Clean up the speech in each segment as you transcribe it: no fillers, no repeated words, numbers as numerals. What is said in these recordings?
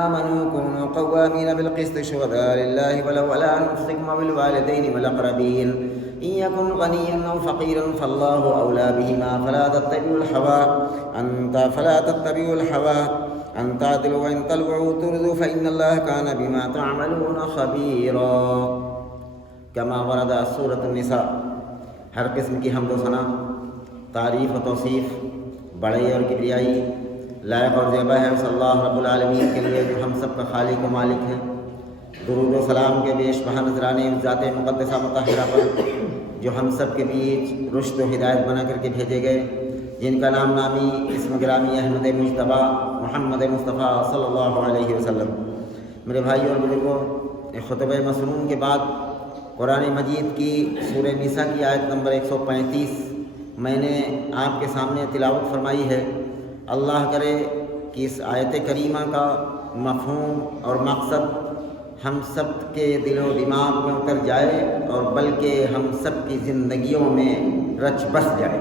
آمنوا كونوا قوامين بالقسط شهداء لله ولو على أنفسكم وبالوالدين والأقربين إن يكن غنيا أو فقيرا فالله أولى بهما فلا تتبعوا الهوى أن تعدلوا وإن تلووا ترضوا فإن الله كان بما تعملون خبيرا. كما ورد سورة النساء. ہر قسم کی حمد و ثنا، تعریف و توصیف بڑائی اور کبریائی لائق اور زیبا ہے صلی اللہ رب العالمین کے لیے جو ہم سب کا خالق و مالک ہے. درود و سلام کے بیش بہا نذرانے ذات مقدسہ مطہرہ پر جو ہم سب کے بیچ رشد و ہدایت بنا کر کے بھیجے گئے، جن کا نام نامی اسم گرامی احمد مجتبیٰ محمد مصطفیٰ صلی اللہ علیہ وسلم. میرے بھائی اور بزرگوں، خطبہ مسنون کے بعد قرآن مجید کی سورہ نساء کی آیت نمبر 135 میں نے آپ کے سامنے تلاوت فرمائی ہے. اللہ کرے کہ اس آیت کریمہ کا مفہوم اور مقصد ہم سب کے دل و دماغ میں اتر جائے اور بلکہ ہم سب کی زندگیوں میں رچ بس جائے.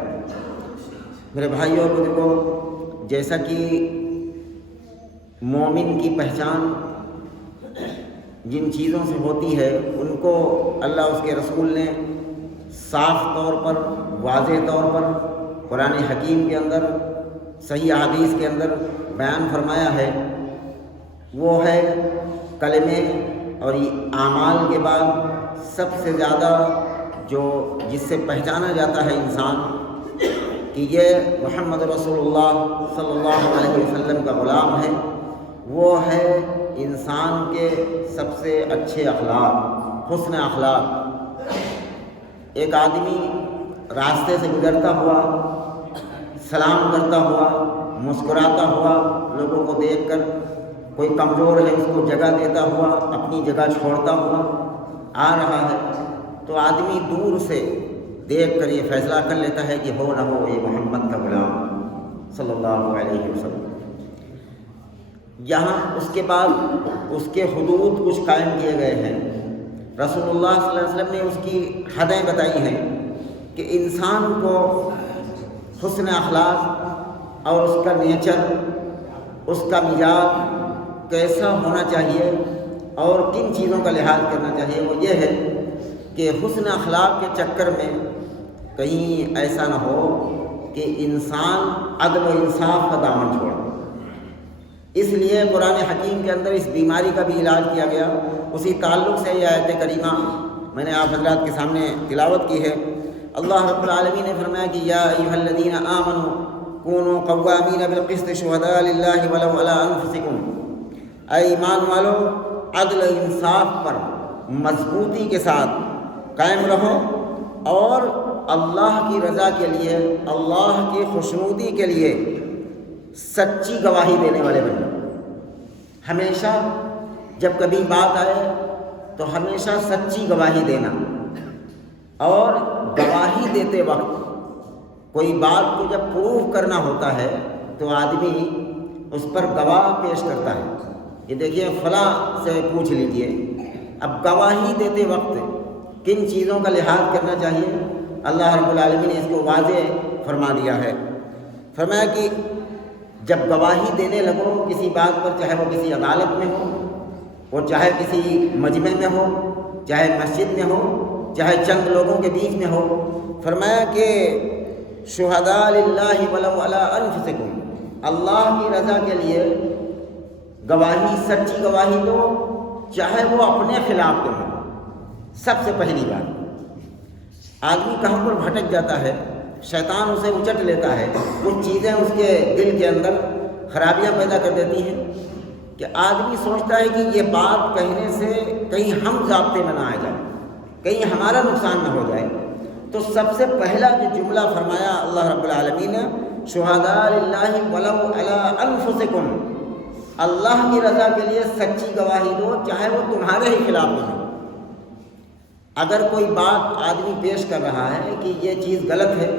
میرے بھائیوں اور بزرگوں، جیسا کہ مومن کی پہچان جن چیزوں سے ہوتی ہے ان کو اللہ اس کے رسول نے صاف طور پر، واضح طور پر قرآن حکیم کے اندر، صحیح احادیث کے اندر بیان فرمایا ہے. وہ ہے کلمے اور اعمال کے بعد سب سے زیادہ جو جس سے پہچانا جاتا ہے انسان کہ یہ محمد رسول اللہ صلی اللہ علیہ وسلم کا غلام ہے، وہ ہے انسان کے سب سے اچھے اخلاق، حسن اخلاق. ایک آدمی راستے سے گزرتا ہوا، سلام کرتا ہوا، مسکراتا ہوا، لوگوں کو دیکھ کر کوئی کمزور ہے اس کو جگہ دیتا ہوا، اپنی جگہ چھوڑتا ہوا آ رہا ہے، تو آدمی دور سے دیکھ کر یہ فیصلہ کر لیتا ہے کہ ہو نہ ہو یہ محمد کا غلام صلی اللہ علیہ وسلم. یہاں اس کے بعد اس کے حدود کچھ قائم کیے گئے ہیں. رسول اللہ صلی اللہ علیہ وسلم نے اس کی حدیں بتائی ہیں کہ انسان کو حسن اخلاق اور اس کا نیچر، اس کا مزاج کیسا ہونا چاہیے اور کن چیزوں کا لحاظ کرنا چاہیے. وہ یہ ہے کہ حسن اخلاق کے چکر میں کہیں ایسا نہ ہو کہ انسان عدل و انصاف کا دامن چھوڑ. اس لیے قرآن حکیم کے اندر اس بیماری کا بھی علاج کیا گیا. اسی تعلق سے یہ آیت کریمہ میں نے آپ حضرات کے سامنے تلاوت کی ہے. اللہ رب العالمین نے فرمایا کہ یا ایھا الذین آمنوا کونوا قوامین بالقسط شہداء للہ ولو علی انفسکم. اے ایمان والو، عدل و انصاف پر مضبوطی کے ساتھ قائم رہو اور اللہ کی رضا کے لیے، اللہ کی خوشنودی کے لیے سچی گواہی دینے والے بن جاؤ. ہمیشہ جب کبھی بات آئے تو ہمیشہ سچی گواہی دینا. اور گواہی دیتے وقت کوئی بات کو جب پروف کرنا ہوتا ہے تو آدمی اس پر گواہ پیش کرتا ہے. یہ دیکھیے فلاں سے پوچھ لیجئے. اب گواہی دیتے وقت کن چیزوں کا لحاظ کرنا چاہیے اللہ رب العالمین نے اس کو واضح فرما دیا ہے. فرمایا کہ جب گواہی دینے لگو کسی بات پر، چاہے وہ کسی عدالت میں ہو، وہ چاہے کسی مجمع میں ہو، چاہے مسجد میں ہو، چاہے چند لوگوں کے بیچ میں ہو، فرمایا کہ شہداء للہ ولو علی انفسکم، اللہ کی رضا کے لیے گواہی، سچی گواہی دو، چاہے وہ اپنے خلاف کے ہو. سب سے پہلی بات، آدمی کہاں پر بھٹک جاتا ہے، شیطان اسے اچٹ لیتا ہے، کچھ چیزیں اس کے دل کے اندر خرابیاں پیدا کر دیتی ہیں کہ آدمی سوچتا ہے کہ یہ بات کہنے سے کہیں ہم ضابطے میں نہ آ جائیں، کہیں ہمارا نقصان نہ ہو جائے. تو سب سے پہلا جو جملہ فرمایا اللہ رب العالمین نے، شہداء للہ ولو علی انفسکم، اللہ کی رضا کے لیے سچی گواہی دو چاہے وہ تمہارے ہی خلاف ہو. اگر کوئی بات آدمی پیش کر رہا ہے کہ یہ چیز غلط ہے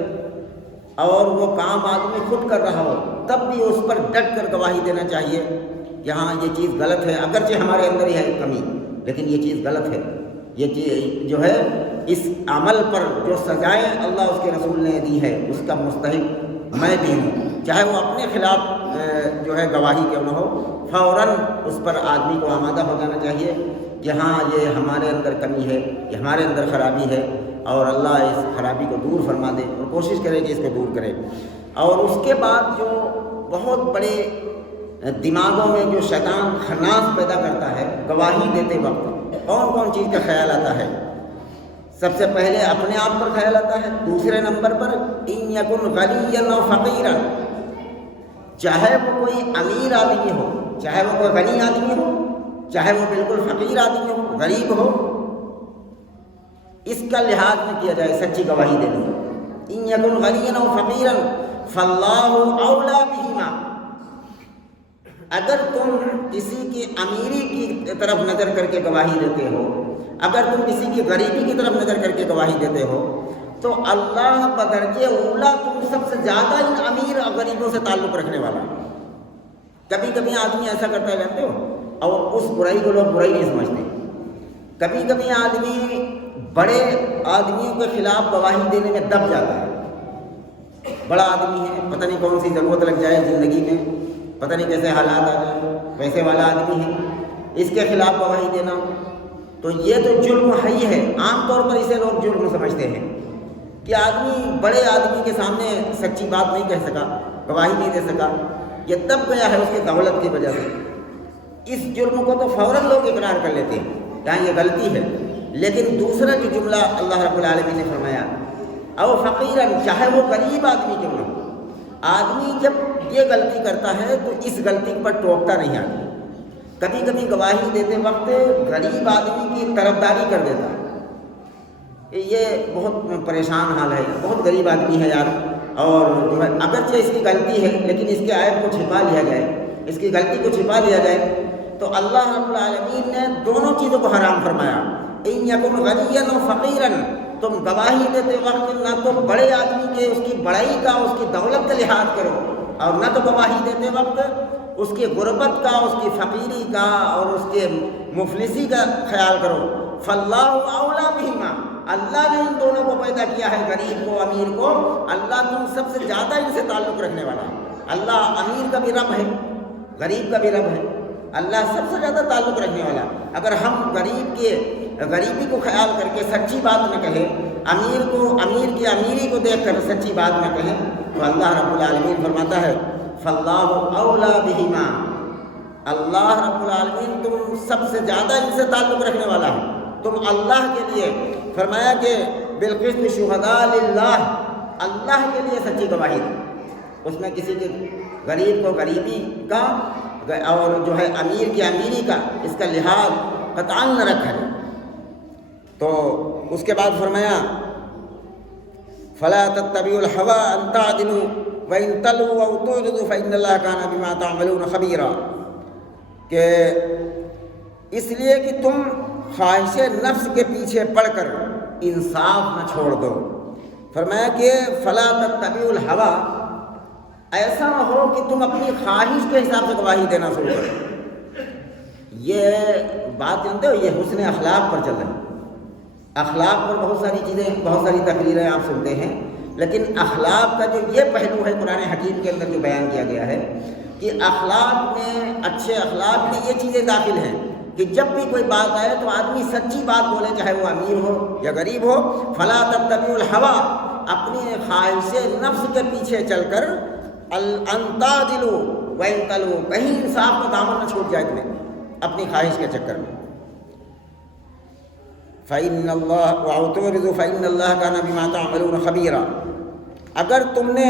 اور وہ کام آدمی خود کر رہا ہو، تب بھی اس پر ڈٹ کر گواہی دینا چاہیے کہ ہاں یہ چیز غلط ہے، اگرچہ ہمارے اندر ہی ہے کمی، لیکن یہ چیز غلط ہے. یہ چیز جو ہے اس عمل پر جو سزائیں اللہ اس کے رسول نے دی ہے اس کا مستحق میں بھی ہوں. چاہے وہ اپنے خلاف جو ہے گواہی کیوں نہ ہو، فوراً اس پر آدمی کو آمادہ ہو جانا چاہیے کہ ہاں یہ ہمارے اندر کمی ہے، یہ ہمارے اندر خرابی ہے، اور اللہ اس خرابی کو دور فرما دے، اور کوشش کرے کہ اس کو دور کرے۔ اور اس کے بعد جو بہت بڑے دماغوں میں جو شیطان خناس پیدا کرتا ہے گواہی دیتے وقت، کون کون چیز کا خیال آتا ہے؟ سب سے پہلے اپنے آپ پر خیال آتا ہے، دوسرے نمبر پر ان یکن غنیا او فقیرا، چاہے وہ کوئی امیر آدمی ہو، چاہے وہ کوئی غنی آدمی ہو، چاہے وہ بالکل فقیر آدمی ہو، غریب ہو، اس کا لحاظ نہ کیا جائے سچی گواہی دینے۔ ان یکن غنیا او فقیرا فاللہ اولی بہما، اگر تم کسی کی امیری کی طرف نظر کر کے گواہی دیتے ہو، اگر تم کسی کی غریبی کی طرف نظر کر کے گواہی دیتے ہو، تو اللہ بدرجہ اولا تم سب سے زیادہ ان امیر اور غریبوں سے تعلق رکھنے والا ہے۔ کبھی کبھی آدمی ایسا کرتا ہے جانتے ہو، اور اس برائی کو لوگ برائی نہیں سمجھتے۔ کبھی کبھی آدمی بڑے آدمیوں کے خلاف گواہی دینے میں دب جاتا ہے، بڑا آدمی ہے، پتہ نہیں کون سی ضرورت لگ جائے زندگی میں، پتہ نہیں کیسے حالات آ جائیں، پیسے والا آدمی ہے، اس کے خلاف گواہی دینا تو یہ تو جرم ہے ہی ہے۔ عام طور پر اسے لوگ جرم سمجھتے ہیں کہ آدمی بڑے آدمی کے سامنے سچی بات نہیں کہہ سکا، گواہی نہیں دے سکا، یہ دب گیا ہے اس کی دولت کی وجہ سے۔ اس جرم کو تو فوراً لوگ اقرار کر لیتے ہیں یہاں یہ غلطی ہے، لیکن دوسرا جو جملہ اللہ رب العالمین نے فرمایا او فقیراً، چاہے وہ غریب آدمی کیوں نہ ہو، آدمی جب یہ غلطی کرتا ہے تو اس غلطی پر ٹوکتا نہیں آدمی۔ کبھی کبھی گواہی دیتے وقت غریب آدمی کی طرفداری کر دیتا ہے، یہ بہت پریشان حال ہے، بہت غریب آدمی ہے یار، اور جو ہے اگرچہ اس کی غلطی ہے لیکن اس کے عیب کو چھپا لیا جائے، اس کی غلطی کو چھپا لیا جائے، تو اللہ رب العالمین نے دونوں چیزوں کو حرام فرمایا۔ ان یکن غنیا او فقیرا، تم گواہی دیتے وقت نہ تو بڑے آدمی کے اس کی بڑائی کا، اس کی دولت کا لحاظ کرو، اور نہ تو گواہی دیتے وقت اس کی غربت کا، اس کی فقیری کا اور اس کے مفلسی کا خیال کرو۔ فاللہ اولی بہما، اللہ نے ان دونوں کو پیدا کیا ہے، غریب کو امیر کو، اللہ تم سب سے زیادہ ان سے تعلق رکھنے والا ہے۔ اللہ امیر کا بھی رب ہے، غریب کا بھی رب ہے، اللہ سب سے زیادہ تعلق رکھنے والا۔ اگر ہم غریب کے غریبی کو خیال کر کے سچی بات نہ کہیں، امیر کی امیری کو دیکھ کر سچی بات نہ کہیں، تو اللہ رب العالمین فرماتا ہے فاللہ اولی بہما، اللہ رب العالمین تم سب سے زیادہ ان سے تعلق رکھنے والا ہے۔ تم اللہ کے لیے فرمایا کہ بالقسط شہداء للہ، اللہ کے لیے سچی گواہی دو، اس میں کسی کے غریب کو غریبی کا اور جو ہے امیر کی امیری کا اس کا لحاظ قطعاً نہ رکھا جائے۔ تو اس کے بعد فرمایا فلا تتبعوا الهوى ان تعدلوا وان تلووا او تعرضوا فان الله كان بما تعملون خبيرا، کہ اس لیے کہ تم خواہش نفس کے پیچھے پڑ کر انصاف نہ چھوڑ دو۔ فرمایا کہ فلا تتبعوا الهوى، ایسا نہ ہو کہ تم اپنی خواہش کے حساب سے گواہی دینا شروع کرو۔ یہ بات جانتے ہو، یہ حسن اخلاق پر چل رہا ہے۔ اخلاق پر بہت ساری چیزیں، بہت ساری تقریریں آپ سنتے ہیں، لیکن اخلاق کا جو یہ پہلو ہے قرآن حکیم کے اندر جو بیان کیا گیا ہے کہ اخلاق میں، اچھے اخلاق میں یہ چیزیں داخل ہیں کہ جب بھی کوئی بات آئے تو آدمی سچی بات بولے، چاہے وہ امیر ہو یا غریب ہو۔ فلا تتبعوا الهوى، اپنی خواہش نفس کے پیچھے چل کر ان تعدلوا وان تلووا، کہیں انصاف کا دامن نہ چھوٹ جائے تمہیں اپنی خواہش کے چکر میں۔ فإن اللہ وَاعْتُرِضُوا فإن اللہ كَانَ بِمَا تَعْمَلُونَ خَبِيرًا، اگر تم نے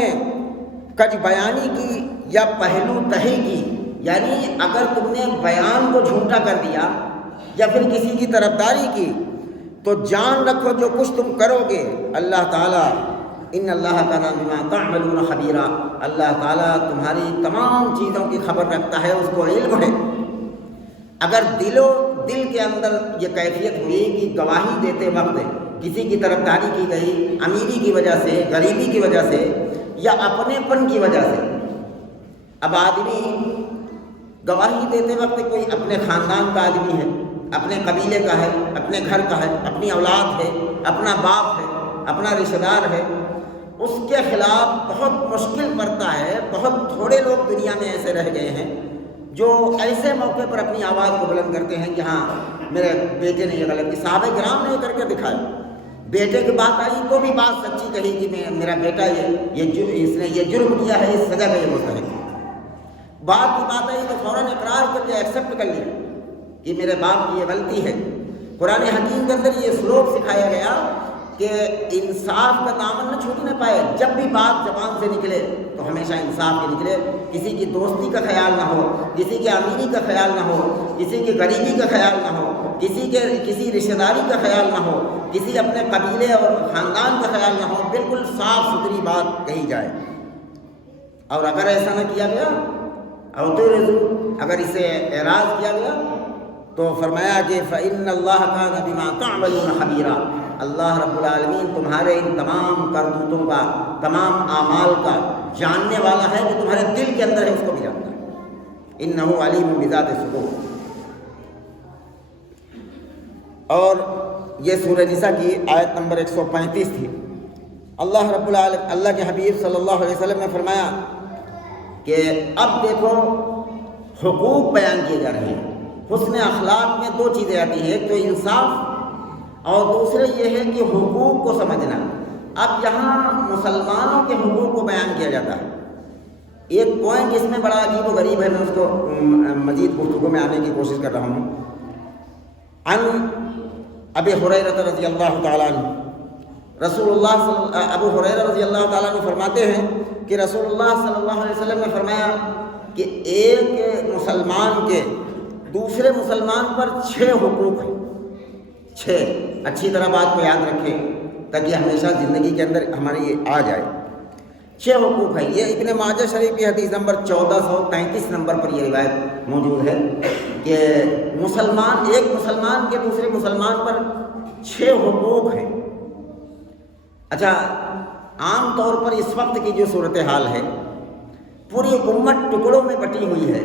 کج بیانی کی یا پہلو تہی کی، یعنی اگر تم نے بیان کو جھوٹا کر دیا یا پھر کسی کی طرفداری کی، تو جان رکھو جو کچھ تم کرو گے اللہ تعالیٰ ان اللہ كَانَ بِمَا تَعْمَلُونَ خَبِيرًا، اللہ تعالیٰ تمہاری تمام چیزوں کی خبر رکھتا ہے، اس کو علم ہے۔ اگر دل کے اندر یہ کیفیت ہوئی کہ گواہی دیتے وقت کسی کی طرفداری کی گئی، امیری کی وجہ سے، غریبی کی وجہ سے یا اپنے پن کی وجہ سے، اب آدمی گواہی دیتے وقت کوئی اپنے خاندان کا آدمی ہے، اپنے قبیلے کا ہے، اپنے گھر کا ہے، اپنی اولاد ہے، اپنا باپ ہے، اپنا رشتہ دار ہے، اس کے خلاف بہت مشکل پڑتا ہے. بہت تھوڑے لوگ دنیا میں ایسے رہ گئے ہیں جو ایسے موقع پر اپنی آواز کو بلند کرتے ہیں کہ ہاں میرے بیٹے نے یہ غلط کی. صحابہ کرام نے کر کے دکھایا. بیٹے کی بات آئی تو بھی بات سچی کہی کہ میرا بیٹا اس نے یہ جرم کیا ہے, اس سزا کا یہ مستحق ہے. باپ کی بات آئی تو فوراً اقرار کر کے ایکسیپٹ کر لیا کہ میرے باپ کی یہ غلطی ہے. قرآن حکیم کے اندر یہ سلوک سکھایا گیا کہ انصاف کا دامن نہ چھوٹ نہ پائے. جب بھی بات زبان سے نکلے تو ہمیشہ انصاف کی نکلے. کسی کی دوستی کا خیال نہ ہو, کسی کی امیری کا خیال نہ ہو, کسی کی غریبی کا خیال نہ ہو, کسی رشتہ داری کا خیال نہ ہو, کسی اپنے قبیلے اور خاندان کا خیال نہ ہو. بالکل صاف ستھری بات کہی جائے. اور اگر ایسا نہ کیا گیا اور تو اگر اسے اعراض کیا گیا تو فرمایا کہ فَإِنَّ اللَّهَ كَانَ بِمَا تَعْمَلُونَ خَبِيرًا. اللہ رب العالمین تمہارے ان تمام کرتوتوں کا, تمام اعمال کا جاننے والا ہے. جو تمہارے دل کے اندر ہے اس کو بھی جانتا ہے. إِنَّهُ عَلِيمٌ بِذَاتِ الصُّدُورِ. اور یہ سورہ نساء کی آیت نمبر 135 تھی. اللہ کے حبیب صلی اللہ علیہ وسلم نے فرمایا کہ اب دیکھو حقوق بیان کیے جا رہے ہیں. حسن اخلاق میں دو چیزیں آتی ہیں, ایک تو انصاف اور دوسرے یہ ہے کہ حقوق کو سمجھنا. اب یہاں مسلمانوں کے حقوق کو بیان کیا جاتا ہے. ایک پوائنٹ اس میں بڑا عجیب و غریب ہے, میں اس کو مزید گفتگو میں آنے کی کوشش کر رہا ہوں. عن ابی ہریرہ رضی اللہ تعالیٰ عنہ, ابو ہریرہ رضی اللہ تعالیٰ عنہ فرماتے ہیں کہ رسول اللہ صلی اللہ علیہ وسلم نے فرمایا کہ ایک مسلمان کے دوسرے مسلمان پر 6 حقوق ہیں. 6. اچھی طرح بات کو یاد رکھیں تاکہ ہمیشہ زندگی کے اندر ہماری یہ آ جائے. 6 حقوق ہیں. یہ ابن ماجہ شریف کی حدیث نمبر 1433 نمبر پر یہ روایت موجود ہے کہ ایک مسلمان کے دوسرے مسلمان پر 6 حقوق ہیں. اچھا, عام طور پر اس وقت کی جو صورتحال ہے, پوری امت ٹکڑوں میں بٹی ہوئی ہے.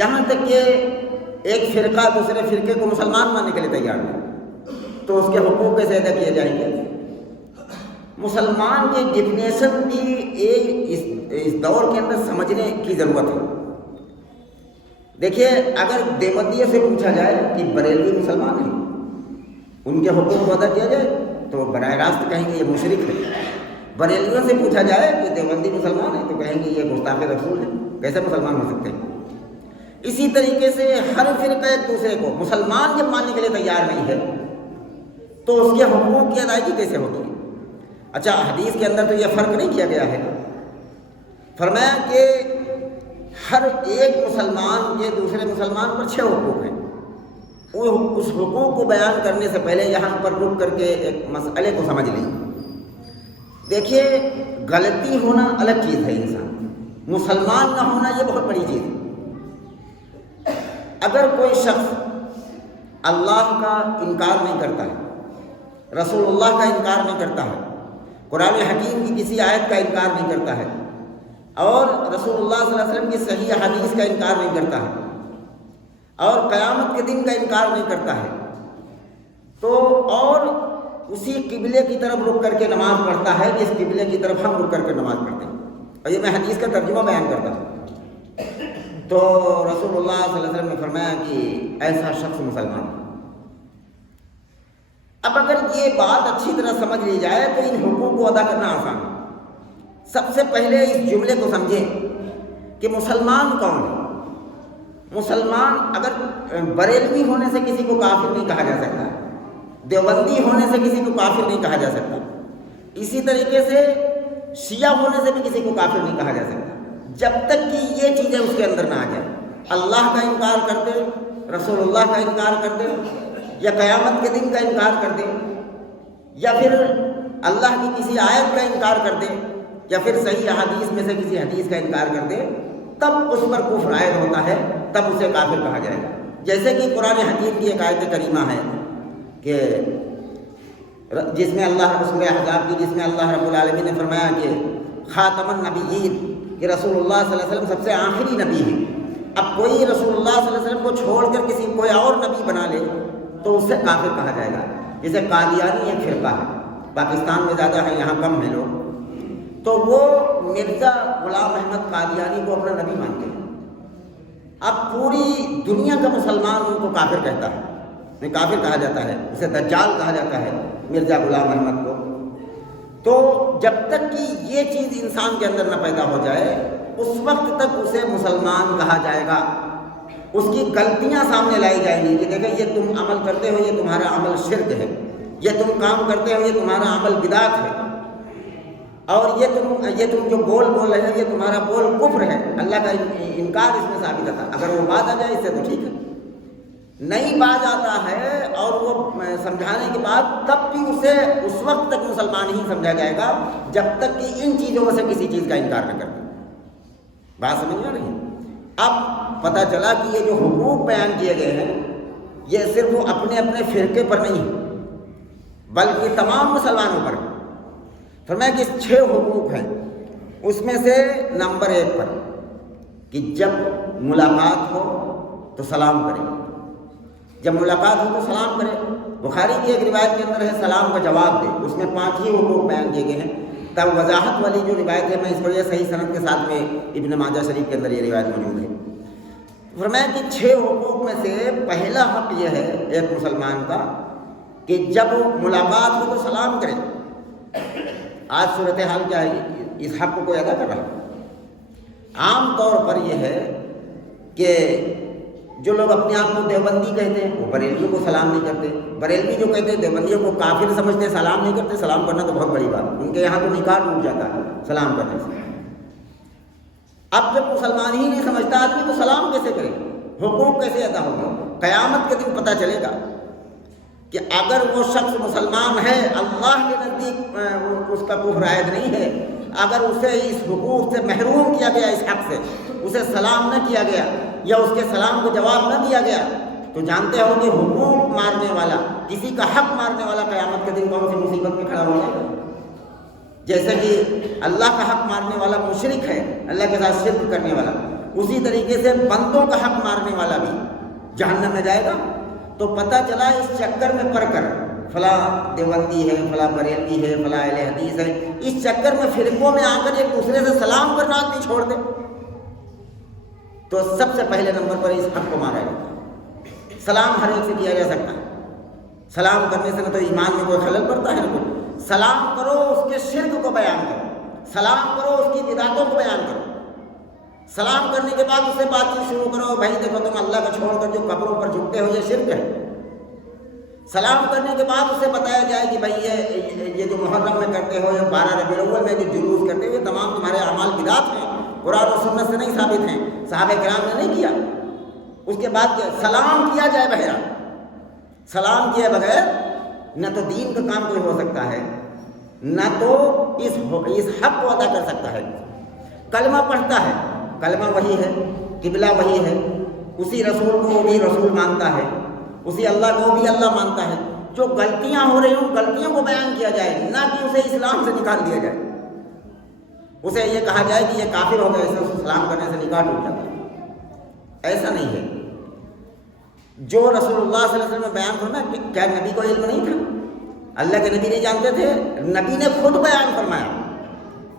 یہاں تک کہ ایک فرقہ دوسرے فرقے کو مسلمان ماننے کے لیے تیار ہے, تو اس کے حقوق کیسے ادا کیے جائیں گے؟ مسلمان کی ڈیفینیشن بھی اس دور کے اندر سمجھنے کی ضرورت ہے. دیکھیے, اگر دیوبندیوں سے پوچھا جائے کہ بریلوی مسلمان ہیں, ان کے حقوق کو ادا کیا جائے تو براہ راست کہیں گے یہ مشرک ہے. بریلویوں سے پوچھا جائے کہ دیوبندی مسلمان ہے تو کہیں گے یہ گستاخ رسول ہے, کیسے مسلمان ہو سکتے ہیں. اسی طریقے سے ہر فرقہ ایک دوسرے کو مسلمان جب ماننے کے لیے تیار نہیں ہے تو اس کے حقوق کی ادائیگی کیسے ہوگی؟ اچھا, حدیث کے اندر تو یہ فرق نہیں کیا گیا ہے. فرمایا کہ ہر ایک مسلمان کے دوسرے مسلمان پر 6 حقوق ہیں. اس حقوق کو بیان کرنے سے پہلے یہاں پر رک کر کے ایک مسئلے کو سمجھ لیں. دیکھیے, غلطی ہونا الگ چیز ہے, انسان مسلمان نہ ہونا یہ بہت بڑی چیز ہے. اگر کوئی شخص اللہ کا انکار نہیں کرتا ہے, رسول اللہ کا انکار نہیں کرتا ہے, قرآن حکیم کی کسی آیت کا انکار نہیں کرتا ہے, اور رسول اللہ صلی اللہ علیہ وسلم کی صحیح حدیث کا انکار نہیں کرتا ہے, اور قیامت کے دن کا انکار نہیں کرتا ہے, تو اور اسی قبلے کی طرف رک کر کے نماز پڑھتا ہے, جس قبلے کی طرف ہم رک کر کے نماز پڑھتے ہیں. اور یہ میں حدیث کا ترجمہ بیان کرتا ہوں. تو رسول اللہ صلی اللہ علیہ وسلم نے فرمایا کہ ایسا شخص مسلمان. اب اگر یہ بات اچھی طرح سمجھ لی جائے تو ان حقوق کو ادا کرنا آسان ہے. سب سے پہلے اس جملے کو سمجھیں کہ مسلمان کون ہے. مسلمان اگر بریلوی ہونے سے کسی کو کافر نہیں کہا جا سکتا, دیوبندی ہونے سے کسی کو کافر نہیں کہا جا سکتا, اسی طریقے سے شیعہ ہونے سے بھی کسی کو کافر نہیں کہا جا سکتا, جب تک کہ یہ چیزیں اس کے اندر نہ آ جائیں. اللہ کا انکار کر دے, رسول اللہ کا انکار کر دے, یا قیامت کے دن کا انکار کر دے, یا پھر اللہ کی کسی آیت کا انکار کر دے, یا پھر صحیح حدیث میں سے کسی حدیث کا انکار کر دے, تب اس پر کفر عائد ہوتا ہے, تب اسے کافر کہا جائے گا. جیسے کہ قرآن حکیم کی ایک آیت کریمہ ہے کہ جس میں سورہ احزاب کی, جس میں اللہ رب العالمین نے فرمایا کہ خاتم النبیین, کہ رسول اللہ صلی اللہ علیہ وسلم سب سے آخری نبی ہے. اب کوئی رسول اللہ صلی اللہ علیہ وسلم کو چھوڑ کر کوئی اور نبی بنا لے تو اس سے کافر کہا جائے گا. جیسے قادیانی ایک فرقہ ہے, پاکستان میں زیادہ ہے, یہاں کم ہیں لوگ. تو وہ مرزا غلام احمد قادیانی کو اپنا نبی مانتے ہیں۔ اب پوری دنیا کا مسلمان ان کو کافر کہتا ہے، کافر کہا جاتا ہے، اسے دجال کہا جاتا ہے مرزا غلام احمد کو۔ تو جب تک کہ یہ چیز انسان کے اندر نہ پیدا ہو جائے اس وقت تک اسے مسلمان کہا جائے گا۔ اس کی غلطیاں سامنے لائی جائیں گی کہ دیکھیں یہ تم عمل کرتے ہو، یہ تمہارا عمل شرک ہے، یہ تم کام کرتے ہو، یہ تمہارا عمل بدعت ہے، اور یہ تم جو بول رہے ہیں یہ تمہارا بول کفر ہے۔ اللہ کا انکار اس میں ثابت تھا۔ اگر وہ باز آ جائے اس سے تو ٹھیک ہے، نہیں باز آتا ہے اور وہ سمجھانے کے بعد تب بھی اسے اس وقت تک مسلمان ہی سمجھا جائے گا جب تک کہ ان چیزوں میں سے کسی چیز کا انکار نہ کرے۔ بات سمجھ میں نہیں؟ اب پتہ چلا کہ یہ جو حقوق بیان کیے گئے ہیں یہ صرف وہ اپنے اپنے فرقے پر نہیں بلکہ تمام مسلمانوں پر۔ فرمایا کہ 6 حقوق ہیں، اس میں سے نمبر 1 پر کہ جب ملاقات ہو تو سلام کرے، جب ملاقات ہو تو سلام کرے۔ بخاری کی ایک روایت کے اندر ہے سلام کا جواب دے، اس میں 5 ہی حقوق بیان کیے گئے ہیں۔ تب وضاحت والی جو روایت ہے میں اس کو یہ صحیح سند کے ساتھ میں ابن ماجہ شریف کے اندر یہ روایت موجود ہے۔ فرمایا کہ 6 حقوق میں سے پہلا حق یہ ہے ایک مسلمان کا کہ جب ملاقات ہو تو سلام کرے۔ آج صورتحال کیا ہے؟ اس حق کو کوئی ادا کر رہا ہے؟ عام طور پر یہ ہے کہ جو لوگ اپنے آپ کو دیوبندی کہتے ہیں وہ بریلویوں کو سلام نہیں کرتے، بریلوی جو کہتے ہیں دیوبندیوں کو کافر سمجھتے ہیں، سلام نہیں کرتے۔ سلام کرنا تو بہت بڑی بات ہے، ان کے یہاں تو نکاح ٹوٹ جاتا ہے سلام کرنے سے۔ اب جب مسلمان ہی نہیں سمجھتا آدمی تو سلام کیسے کرے؟ حقوق کیسے ادا ہوگا؟ قیامت کے دن پتہ چلے گا کہ اگر وہ شخص مسلمان ہے، اللہ کے نزدیک اس کا کفر عائد نہیں ہے، اگر اسے اس حقوق سے محروم کیا گیا، اس حق سے اسے سلام نہ کیا گیا یا اس کے سلام کو جواب نہ دیا گیا، تو جانتے ہو کہ حقوق مارنے والا، کسی کا حق مارنے والا قیامت کے دن کون سی مصیبت میں کھڑا ہو جائے گا۔ جیسے کہ اللہ کا حق مارنے والا مشرک ہے، اللہ کے ساتھ شرک کرنے والا، اسی طریقے سے بندوں کا حق مارنے والا بھی جہنم میں جائے گا۔ تو پتہ چلا اس چکر میں پڑ کر فلاں دیوبندی ہے، فلاں بریلوی ہے، فلاں اہل حدیث ہے، اس چکر میں فرقوں میں آ کر ایک دوسرے سے سلام کرنا آدمی چھوڑ دے تو سب سے پہلے نمبر پر اس حق کو مارا جاتا ہے۔ سلام ہر ایک سے کیا جا سکتا ہے، سلام کرنے سے نہ تو ایمان میں کوئی خلل پڑتا ہے نہ کوئی۔ سلام کرو اس کے شرک کو بیان کرو، سلام کرو اس کی بدعتوں کو بیان کرو، سلام کرنے کے بعد اس سے بات چیت شروع کرو، بھائی دیکھو تم اللہ کو چھوڑ کر جو قبروں پر جھکتے ہو یہ شرک ہے۔ سلام کرنے کے بعد اسے بتایا جائے کہ بھائی یہ جو محرم میں کرتے ہو، یہ 12 ربیع الاول میں جو جلوس کرتے ہوئے تمام تمہارے اعمال بدعت ہیں، قرآن و سنت سے نہیں ثابت ہیں، صحابہ کرام نے نہیں کیا۔ اس کے بعد سلام کیا جائے بہرا، سلام کیے بغیر نہ تو دین کا کام کوئی ہو سکتا ہے، نہ تو اس حق کو ادا کر سکتا ہے۔ کلمہ پڑھتا ہے، کلمہ وہی ہے، قبلہ وہی ہے، اسی رسول کو وہ بھی رسول مانتا ہے، اسی اللہ کو بھی اللہ مانتا ہے۔ جو غلطیاں ہو رہی ہوں غلطیوں کو بیان کیا جائے، نہ کہ اسے اسلام سے نکال دیا جائے، اسے یہ کہا جائے کہ یہ کافر ہو گیا، اسے سلام کرنے سے نکاح ٹوٹ جاتا ہے۔ ایسا نہیں ہے۔ جو رسول اللہ صلی اللہ علیہ وسلم نے بیان کرنا، کیا نبی کو علم نہیں تھا؟ اللہ کے نبی نہیں جانتے تھے؟ نبی نے خود بیان فرمایا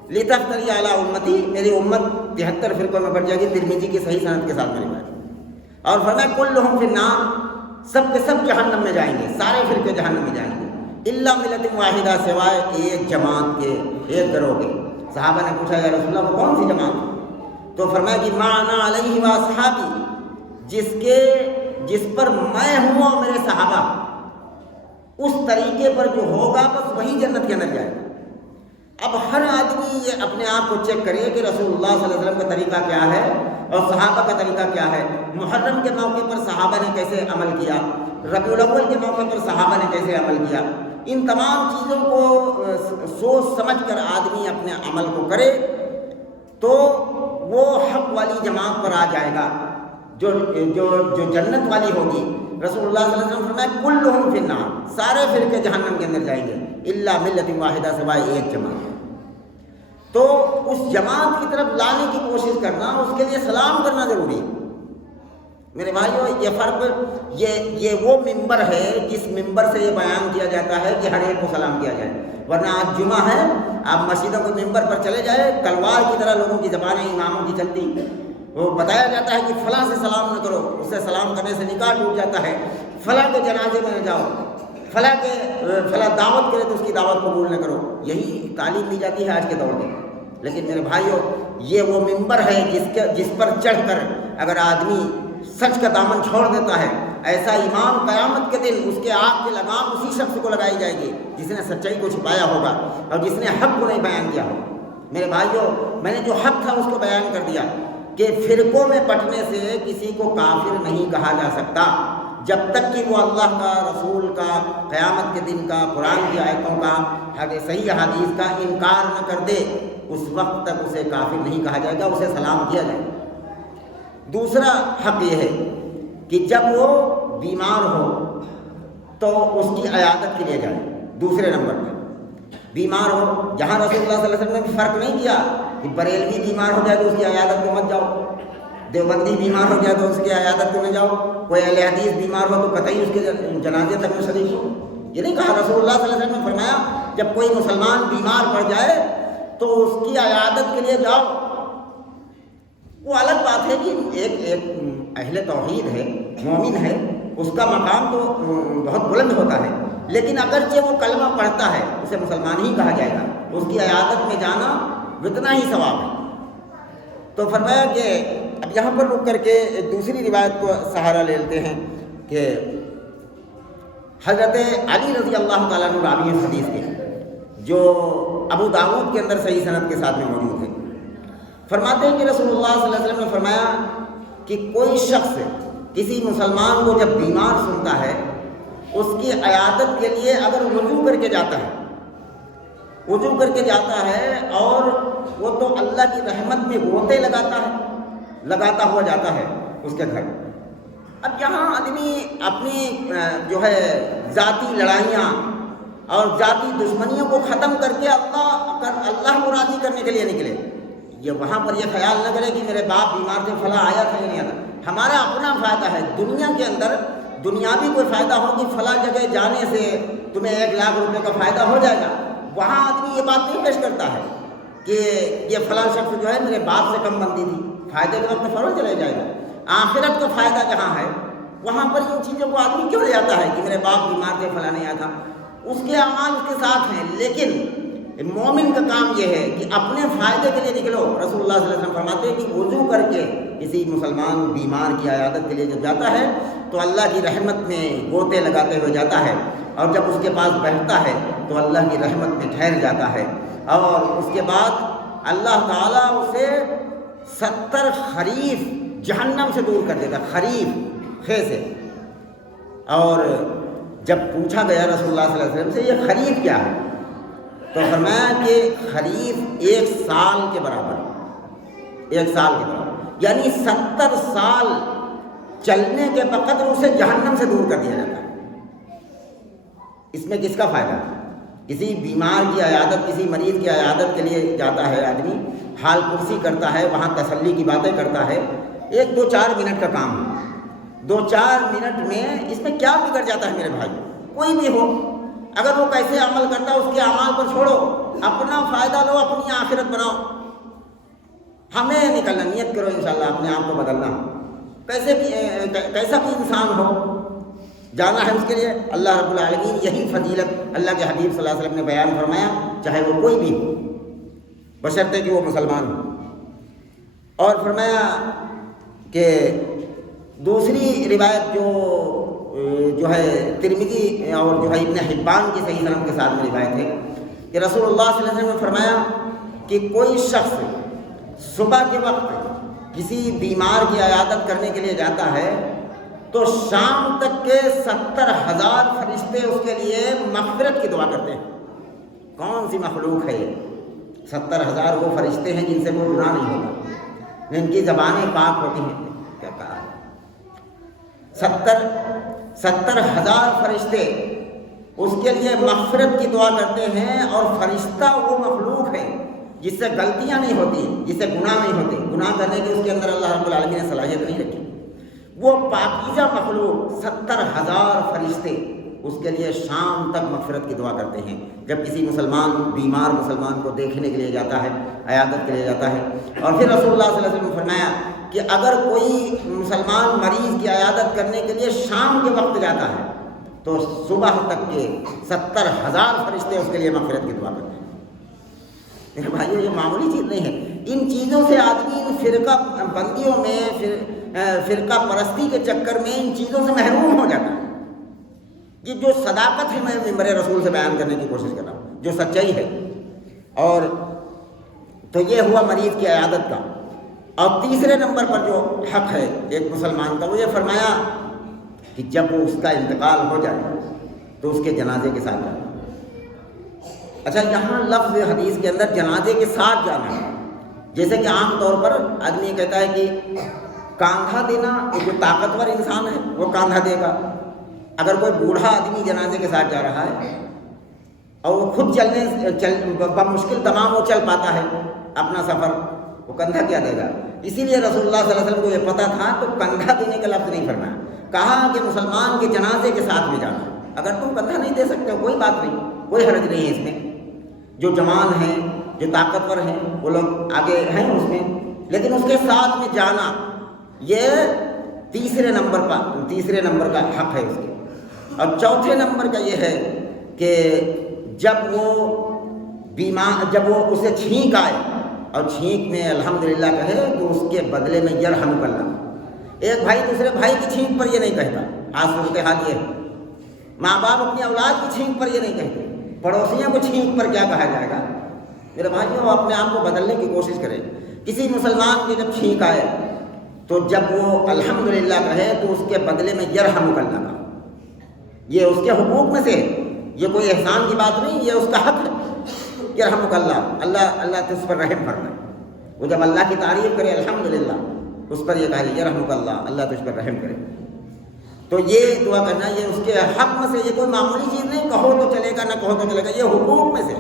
لِتَفْتَرِيَ عَلَىٰ أُمَّتِي، میری امت 73 فرقوں میں بٹ جائے گی، ترمذی کی صحیح سند کے ساتھ میری بات۔ اور فرمایا كُلُّهُمْ فِي النَّارِ، سب کے سب جہنم میں جائیں گے، سارے فرقے جہنم میں جائیں گے، إِلَّا مِلَّةٍ وَاحِدَةٍ، سوائے ایک جماعت کے، ایک گروہ کے۔ صحابہ نے پوچھا یا رسول اللہ وہ کون سی جماعت؟ تو فرمایا کہ مَا أَنَا عَلَيْهِ وَأَصْحَابِي، جس پر میں ہوں اور میرے صحابہ، اس طریقے پر جو ہوگا بس وہی جنت کے اندر جائے گا۔ اب ہر آدمی یہ اپنے آپ کو چیک کرے کہ رسول اللہ صلی اللہ علیہ وسلم کا طریقہ کیا ہے اور صحابہ کا طریقہ کیا ہے۔ محرم کے موقع پر صحابہ نے کیسے عمل کیا، ربیع الاول کے موقع پر صحابہ نے کیسے عمل کیا، ان تمام چیزوں کو سوچ سمجھ کر آدمی اپنے عمل کو کرے تو وہ حق والی جماعت پر آ جائے گا جو جنت والی ہوگی۔ رسول اللہ صلی اللہ علیہ وسلم فرمایا کلہم فی النار، سارے فرقے جہنم کے اندر جائیں گے، الا ملۃ واحدہ، سوائے ایک جماعت۔ تو اس جماعت کی طرف لانے کی کوشش کرنا، اس کے لیے سلام کرنا ضروری ہے۔ میرے بھائیو یہ فرق یہ وہ ممبر ہے جس ممبر سے یہ بیان کیا جاتا ہے کہ ہر ایک کو سلام کیا جائے، ورنہ آج جمعہ ہے، آپ مسجدوں کے ممبر پر چلے جائے، تلوار کی طرح لوگوں کی زبانیں اماموں کی چلتی، وہ بتایا جاتا ہے کہ فلاں سے سلام نہ کرو، اس سے سلام کرنے سے نکاح ٹوٹ جاتا ہے، فلاں کے جنازے میں نہ جاؤ، فلاں دعوت کرے تو اس کی دعوت قبول نہ کرو، یہی تعلیم دی جاتی ہے آج کے دور میں۔ لیکن میرے بھائیو یہ وہ ممبر ہے جس پر چڑھ کر اگر آدمی سچ کا دامن چھوڑ دیتا ہے، ایسا امام قیامت کے دن اس کے آگ کی لگام اسی شخص کو لگائی جائے گی جس نے سچائی کو چھپایا ہوگا اور جس نے حق کو نہیں بیان کیا ہوگا۔ میرے بھائیو میں نے جو حق تھا اس کو بیان کر دیا کہ فرقوں میں بٹنے سے کسی کو کافر نہیں کہا جا سکتا جب تک کہ وہ اللہ کا، رسول کا، قیامت کے دن کا، قرآن کی آیتوں کا، صحیح حدیث کا انکار نہ کر دے، اس وقت تک اسے کافر نہیں کہا جائے گا، اسے سلام کیا جائے گا۔ دوسرا حق یہ ہے کہ جب وہ بیمار ہو تو اس کی عیادت کے لیے جائے۔ دوسرے نمبر پر بیمار ہو، جہاں رسول اللہ صلی اللہ علیہ وسلم نے فرق نہیں کیا کہ بریلوی بیمار ہو جائے تو اس کی عیادت کو مت جاؤ، دیوبندی بیمار ہو جائے تو اس کی عیادت کو نہ جاؤ، کوئی اہل حدیث بیمار ہو تو قطعی اس کے جنازے تک میں شریک ہو، یہ نہیں کہا۔ رسول اللہ صلی اللہ علیہ وسلم نے فرمایا جب کوئی مسلمان بیمار پڑ جائے تو اس کی عیادت کے لیے جاؤ۔ وہ الگ بات ہے کہ ایک اہل توحید ہے، مومن ہے، اس کا مقام تو بہت بلند ہوتا ہے، لیکن اگرچہ وہ کلمہ پڑھتا ہے اسے مسلمان ہی کہا جائے گا، اس کی عیادت میں جانا اتنا ہی ثواب ہے۔ تو فرمایا کہ اب یہاں پر رک کر کے ایک دوسری روایت کو سہارا لے لیتے ہیں کہ حضرت علی رضی اللہ تعالیٰ عنہ راوی حدیث کے، جو ابو داؤد کے اندر صحیح سند کے ساتھ میں موجود ہے، فرماتے ہیں کہ رسول اللہ صلی اللہ علیہ وسلم نے فرمایا کہ کوئی شخص کسی مسلمان کو جب بیمار سنتا ہے اس کی عیادت کے لیے اگر وضو کر کے جاتا ہے اور وہ تو اللہ کی رحمت میں غوطے لگاتا ہوا جاتا ہے اس کے گھر۔ اب یہاں آدمی اپنی جو ہے ذاتی لڑائیاں اور ذاتی دشمنیوں کو ختم کر کے اللہ کو راضی کرنے کے لیے نکلے، یہ وہاں پر یہ خیال نہ کرے کہ میرے باپ بیمار تھے، فلاں آیا تھا یا نہیں آیا۔ ہمارا اپنا فائدہ ہے، دنیا کے اندر دنیاوی کوئی فائدہ ہو کہ فلاں جگہ جانے سے تمہیں 1 لاکھ روپے کا فائدہ ہو جائے گا، وہاں آدمی یہ بات نہیں پیش کرتا ہے کہ یہ فلاں شخص جو ہے میرے باپ سے کم بندی تھی، فائدے کے وقت فوراً چلے جائے گا۔ آخرت کا فائدہ جہاں ہے وہاں پر ان چیزوں کو آدمی کیوں لے جاتا ہے کہ میرے باپ بیمار تھے، فلاں نہیں آیا تھا، اس کے اعمال اس کے ساتھ ہیں، لیکن مومن کا کام یہ ہے کہ اپنے فائدے کے لیے نکلو۔ رسول اللہ صلی اللہ علیہ وسلم فرماتے ہیں کہ وضو کر کے کسی مسلمان بیمار کی عیادت کے لیے جب جاتا ہے تو اللہ کی رحمت میں غوطے لگاتے ہوئے جاتا ہے، اور جب اس کے پاس بیٹھتا ہے تو اللہ کی رحمت میں ٹھہر جاتا ہے، اور اس کے بعد اللہ تعالیٰ اسے 70 خریف جہنم سے دور کر دیتا، خریف خے سے۔ اور جب پوچھا گیا رسول اللہ صلی اللہ علیہ وسلم سے یہ خریف کیا ہے تو فرمایا کہ خریف 1 سال کے برابر، 1 سال کے برابر، یعنی 70 سال چلنے کے بقدر اسے جہنم سے دور کر دیا جاتا ہے۔ اس میں کس کا فائدہ؟ کسی بیمار کی عیادت، کسی مریض کی عیادت کے لیے جاتا ہے آدمی، حال پرسی کرتا ہے، وہاں تسلی کی باتیں کرتا ہے، 1-2-4 منٹ کا کام ہے، 2-4 منٹ میں اس میں کیا بگڑ جاتا ہے میرے بھائی؟ کوئی بھی ہو، اگر وہ کیسے عمل کرتا ہے اس کے اعمال پر چھوڑو، اپنا فائدہ لو، اپنی آخرت بناؤ۔ ہمیں نکلنا، نیت کرو انشاءاللہ اپنے آپ کو بدلنا، کیسا بھی انسان ہو جانا ہے اس کے لیے۔ اللہ رب العالمین یہی فضیلت اللہ کے حبیب صلی اللہ علیہ وسلم نے بیان فرمایا، چاہے وہ کوئی بھی ہو، بشرطے کہ وہ مسلمان ہو۔ اور فرمایا کہ دوسری روایت جو ہے ترمذی اور جو ہے ابن حبان کی صحیح سند کے ساتھ میں روایت ہے کہ رسول اللہ صلی اللہ علیہ وسلم نے فرمایا کہ کوئی شخص صبح کے وقت کسی بیمار کی عیادت کرنے کے لیے جاتا ہے تو شام تک کے 70,000 فرشتے اس کے لیے مغفرت کی دعا کرتے ہیں۔ کون سی مخلوق ہے یہ؟ 70,000 وہ فرشتے ہیں جن سے کوئی گناہ نہیں ہوتا، جن کی زبانیں پاک ہوتی ہیں۔ کیا کہا؟ 70,000 فرشتے اس کے لیے مغفرت کی دعا کرتے ہیں، اور فرشتہ وہ مخلوق ہے جس سے غلطیاں نہیں ہوتی، جس سے گناہ نہیں ہوتے، گناہ کرنے کی اس کے اندر اللہ رب العالمین نے صلاحیت نہیں رکھی۔ وہ پاکیزہ مخلوق 70,000 فرشتے اس کے لیے شام تک مغفرت کی دعا کرتے ہیں. جب کسی بیمار مسلمان کو دیکھنے کے لیے جاتا ہے، عیادت کے لیے جاتا ہے. اور پھر رسول اللہ صلی اللہ علیہ وسلم نے فرمایا کہ اگر کوئی مسلمان مریض کی عیادت کرنے کے لیے شام کے وقت جاتا ہے تو صبح تک کے 70,000 فرشتے اس کے لیے مغفرت کی دعا کرتے ہیں. میرے بھائیو، یہ معمولی چیز نہیں ہے. ان چیزوں سے آدمی ان فرقہ بندیوں میں، فرقہ پرستی کے چکر میں ان چیزوں سے محروم ہو جاتا ہے. یہ جو صداقت ہے میں ممبر رسول سے بیان کرنے کی کوشش کر رہا ہوں، جو سچائی ہے. اور تو یہ ہوا مریض کی عیادت کا. اور تیسرے نمبر پر جو حق ہے ایک مسلمان کا، وہ یہ فرمایا کہ جب وہ اس کا انتقال ہو جائے تو اس کے جنازے کے ساتھ جانا. اچھا، یہاں لفظ حدیث کے اندر جنازے کے ساتھ جانا ہے. جیسے کہ عام طور پر آدمی کہتا ہے کہ کاندھا دینا، ایک جو طاقتور انسان ہے وہ کاندھا دے گا. اگر کوئی بوڑھا آدمی جنازے کے ساتھ جا رہا ہے اور وہ خود بمشکل تمام وہ چل پاتا ہے اپنا سفر، وہ کندھا کیا دے گا؟ اسی لیے رسول اللہ صلی اللہ علیہ وسلم کو یہ پتہ تھا تو کندھا دینے کا لفظ نہیں فرمایا. کہا کہ مسلمان کے جنازے کے ساتھ میں جانا. اگر تم کندھا نہیں دے سکتے کوئی بات نہیں، کوئی حرج نہیں ہے اس میں. جو جوان ہیں، جو طاقتور ہیں، وہ لوگ آگے ہیں اس میں، لیکن اس کے ساتھ میں جانا یہ تیسرے نمبر کا حق ہے اس کے. اور چوتھے نمبر کا یہ ہے کہ جب وہ اسے چھینک آئے اور چھینک میں الحمدللہ کہے تو اس کے بدلے میں یرحمک اللہ. ایک بھائی دوسرے بھائی کی چھینک پر یہ نہیں کہتا. آج صورتحال یہ ہے، ماں باپ اپنی اولاد کی چھینک پر یہ نہیں کہتے. پڑوسیوں کو چھینک پر کیا کہا جائے گا؟ میرے بھائیوں، وہ اپنے آپ کو بدلنے کی کوشش کریں. کسی مسلمان کی جب چھینک آئے تو جب وہ الحمدللہ کہے تو اس کے بدلے میں یرحمک اللہ کا. یہ اس کے حقوق میں سے ہے، یہ کوئی احسان کی بات نہیں، یہ اس کا حق ہے. یرحمک اللہ، اللہ تجھ پر رحم فرمائے. وہ جب اللہ کی تعریف کرے الحمدللہ، اس پر یہ کہے یرحمک اللہ، اللہ تجھ پر رحم کرے. تو یہ دعا کرنا یہ اس کے حق میں سے، یہ کوئی معمولی چیز نہیں. کہو تو چلے گا، نہ کہو تو چلے گا، یہ حقوق میں سے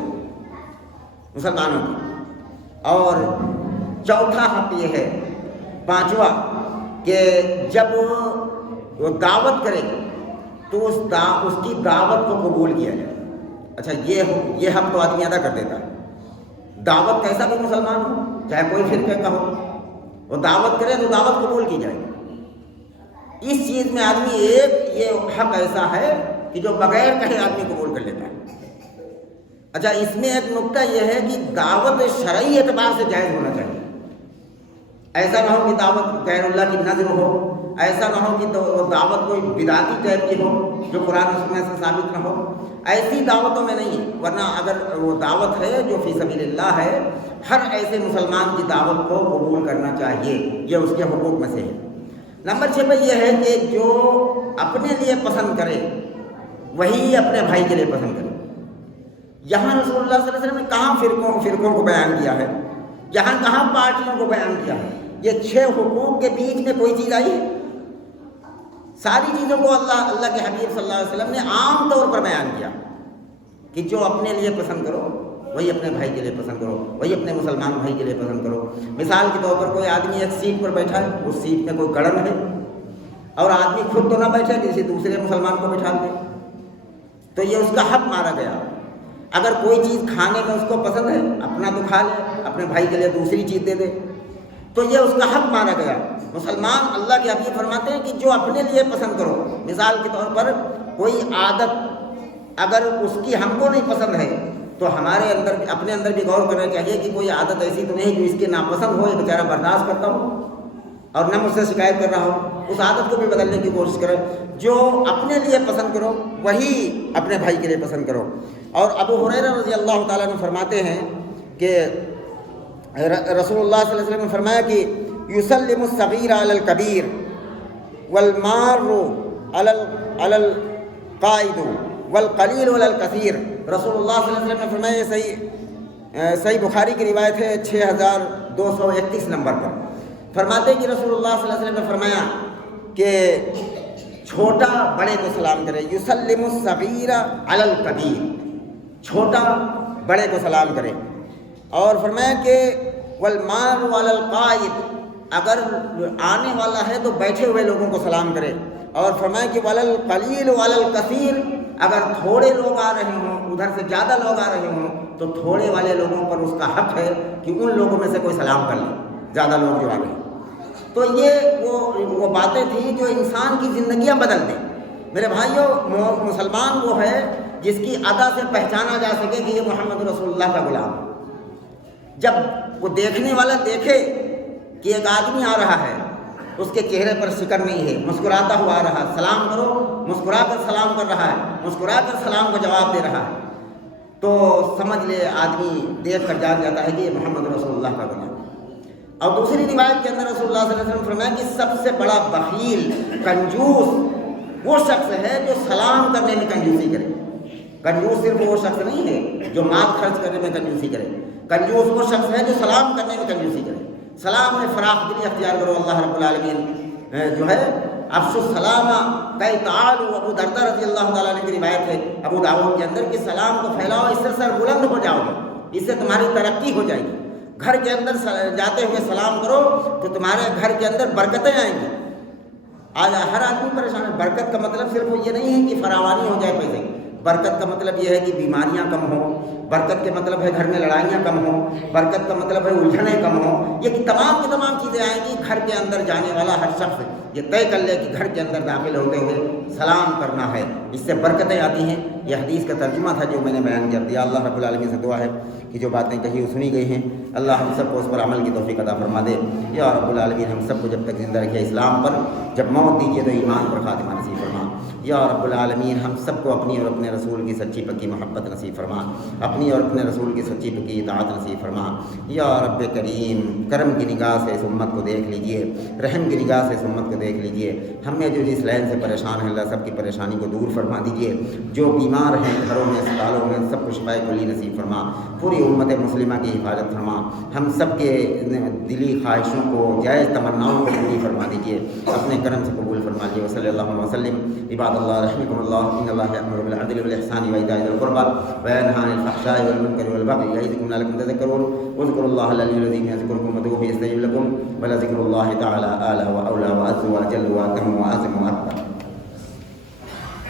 مسلمانوں کی. اور چوتھا حق یہ ہے، پانچواں، کہ جب وہ دعوت کرے تو اس کی دعوت کو قبول کیا جائے. اچھا، یہ حق تو آدمی ادا کر دیتا ہے. دعوت کیسا بھی مسلمان ہو، چاہے کوئی فرقے کا ہو، وہ دعوت کرے تو دعوت قبول کی جائے. اس چیز میں آدمی یہ حق ایسا ہے کہ جو بغیر کہیں آدمی قبول کر لیتا ہے. اچھا، اس میں ایک نقطہ یہ ہے کہ دعوت شرعی اعتبار سے جائز ہونا چاہیے. ایسا نہ ہو کہ دعوت غیر اللہ کی نظر ہو، ایسا نہ ہو کہ دعوت کوئی بدعتی ٹائپ کی ہو جو قرآن و سنت سے ثابت نہ ہو. ایسی دعوتوں میں نہیں. ورنہ اگر وہ دعوت ہے جو فی سبیل اللہ ہے، ہر ایسے مسلمان کی دعوت کو قبول کرنا چاہیے. یہ اس کے حقوق میں سے ہے. نمبر 6 پہ یہ ہے کہ جو اپنے لیے پسند کرے وہی اپنے بھائی کے لیے پسند کرے. یہاں رسول اللہ صلی اللہ علیہ وسلم نے کہاں فرقوں کو بیان کیا ہے، یہاں کہاں پارٹیوں کو بیان کیا ہے. یہ 6 حقوق کے بیچ میں کوئی چیز آئی ہے؟ ساری چیزوں کو اللہ کے حبیب صلی اللہ علیہ وسلم نے عام طور پر بیان کیا کہ جو اپنے لیے پسند کرو وہی اپنے بھائی کے لیے پسند کرو، وہی اپنے مسلمان بھائی کے لیے پسند کرو. مثال کے طور پر کوئی آدمی ایک سیٹ پر بیٹھا ہے، اس سیٹ میں کوئی گڑن ہے اور آدمی خود تو نہ بیٹھے، کسی دوسرے مسلمان کو بٹھا دے تو یہ اس کا حق مارا گیا. اگر کوئی چیز کھانے میں اس کو پسند ہے، اپنا تو کھا لے، اپنے بھائی کے لیے دوسری چیز دے دے تو یہ اس کا حق مانا گیا. مسلمان اللہ کے حبیب فرماتے ہیں کہ جو اپنے لیے پسند کرو. مثال کے طور پر کوئی عادت اگر اس کی ہم کو نہیں پسند ہے تو ہمارے اپنے اندر بھی غور کرنا چاہیے کہ کوئی عادت ایسی تو نہیں جو اس کے ناپسند ہو، یہ بیچارہ برداشت کرتا ہو اور نہ مجھ سے شکایت کر رہا ہو. اس عادت کو بھی بدلنے کی کوشش کرو. جو اپنے لیے پسند کرو وہی اپنے بھائی کے لیے پسند کرو. اور ابو ہریرہ رضی اللہ تعالیٰ عنہ فرماتے ہیں کہ رسول اللہ صلی اللہ علیہ وسلم نے فرمایا کہ یسلم الصغیر علی الکبیر والمار علی القائد والقلیل علی الکثیر. رسول اللہ صلی اللہ علیہ وسلم نے فرمایا، صحیح بخاری کی روایت ہے 6231 نمبر پر. فرماتے کہ رسول اللہ صلی اللہ علیہ وسلم نے فرمایا کہ چھوٹا بڑے کو سلام کرے. یسلم الصغیر علی الکبیر، چھوٹا بڑے کو سلام کرے. اور فرمایا کہ والمار علی القائد، اگر آنے والا ہے تو بیٹھے ہوئے لوگوں کو سلام کرے، اور فرمائے کہ ولل قلیل ولل کثیر، اگر تھوڑے لوگ آ رہے ہوں، ادھر سے زیادہ لوگ آ رہے ہوں، تو تھوڑے والے لوگوں پر اس کا حق ہے کہ ان لوگوں میں سے کوئی سلام کر لے، زیادہ لوگ جو آ گئے۔ تو یہ وہ باتیں تھیں جو انسان کی زندگیاں بدل دیں۔ میرے بھائیوں، مسلمان وہ ہے جس کی ادا سے پہچانا جا سکے کہ یہ محمد رسول اللہ کا غلام ہے۔ جب وہ دیکھنے والا دیکھے کہ ایک آدمی آ رہا ہے، اس کے چہرے پر شکر نہیں ہے، مسکراتا ہوا آ رہا ہے، سلام کرو، مسکرا کر سلام کر رہا ہے، مسکرا کر سلام کا جواب دے رہا ہے، تو سمجھ لے آدمی دیکھ کر جان جاتا ہے کہ یہ محمد رسول اللہ کا غلام ہے۔ اور دوسری روایت کے اندر رسول اللہ صلی اللہ علیہ وسلم فرمایا کہ سب سے بڑا بخیل، کنجوس وہ شخص ہے جو سلام کرنے میں کنجوسی کرے۔ کنجوس صرف وہ شخص نہیں ہے جو مال خرچ کرنے میں کنجوسی کرے، کنجوس وہ شخص ہے جو سلام کرنے میں کنجوسی کرے۔ سلام میں فراخ دلی اختیار کرو۔ اللہ رب العالمین جو ہے افشوا السلام کئی تعالوا، ابو درداء رضی اللہ تعالیٰ عنہ کی روایت ہے ابو داؤد کے اندر کہ سلام کو پھیلاؤ، اس سے سر بلند ہو جاؤ گے، اس سے تمہاری ترقی ہو جائے گی۔ گھر کے اندر جاتے ہوئے سلام کرو تو تمہارے گھر کے اندر برکتیں آئیں گی۔ آج ہر آدمی پریشان ہے۔ برکت کا مطلب صرف یہ نہیں ہے کہ فراوانی ہو جائے پیسے، برکت کا مطلب یہ ہے کہ بیماریاں کم ہوں، برکت کے مطلب ہے گھر میں لڑائیاں کم ہوں، برکت کا مطلب ہے الجھنیں کم ہوں۔ یہ تمام کی تمام چیزیں آئیں گی۔ گھر کے اندر جانے والا ہر شخص یہ طے کر لے کہ گھر کے اندر داخل ہوتے ہوئے سلام کرنا ہے، اس سے برکتیں آتی ہیں۔ یہ حدیث کا ترجمہ تھا جو میں نے بیان کر دیا۔ اللہ رب العالمین سے دعا ہے کہ جو باتیں کہی وہ سنی گئی ہیں، اللہ ہم سب کو اس پر عمل کی توفیق عطا فرما دے۔ یا رب العالمین ہم سب کو جب تک زندہ رکھے اسلام پر، جب موت دیجیے تو ایمان پر خاتمہ نصیب فرما۔ یا رب العالمین ہم سب کو اپنی اور اپنے رسول کی سچی پکی محبت نصیب فرما، اپنی اور اپنے رسول کی سچی پکی اطاعت نصیب فرما۔ یا رب کریم کرم کی نگاہ سے اس امت کو دیکھ لیجئے، رحم کی نگاہ سے اس امت کو دیکھ لیجئے۔ ہمیں جو جس لائن سے پریشان ہیں اللہ سب کی پریشانی کو دور فرما دیجئے۔ جو بیمار ہیں گھروں میں اسپتالوں میں سب کو شفائے کلی نصیب فرما۔ پوری امت مسلمہ کی حفاظت فرما۔ ہم سب کے دلی خواہشوں کو، جائز تمناؤں کو پوری فرما دیجئے، اپنے کرم سے قبول فرما لیجیے۔ وصلی اللہ وسلم عباد اللہ رحمکم اللہ، ان اللہ یأمر بالعدل والإحسان وإيتاء ذی القربى وینہی عن الفحشاء والمنکر والبغی یعظکم لعلکم تذکرون واذکروا اللہ العلی العظیم یذکرکم وادعوہ یستجب لکم ولذکر اللہ تعالی اعلی واولی واعز واجل واتم واعظم واکبر۔